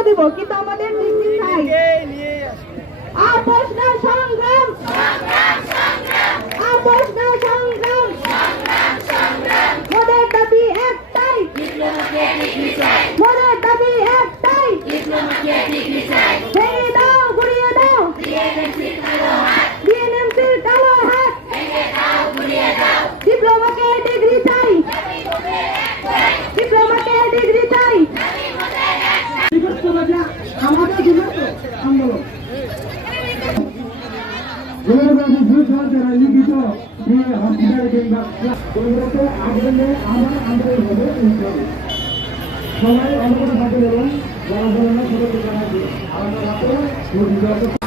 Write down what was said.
করে দিব, কিন্তু আমাদের ডিগ্রি চাই। আপোষ না সংগ্রাম, আপোষ না সংগ্রাম, মোদের দাবি একটাই, মোদের দাবি একটাই, ভেঙে দাও গুড়িয়ে দাও বিএনএমসির কালো হাত, ডিপ্লোমাকে ডিগ্রি চাই, ডিপ্লোমাকে ডিগ্রি চাই। আমাদের আন্দোলন যারা লিখিত হসপিটাল কিংবা আমার আন্দোলন হবে সবাই অন্য সাথে বলুন যারা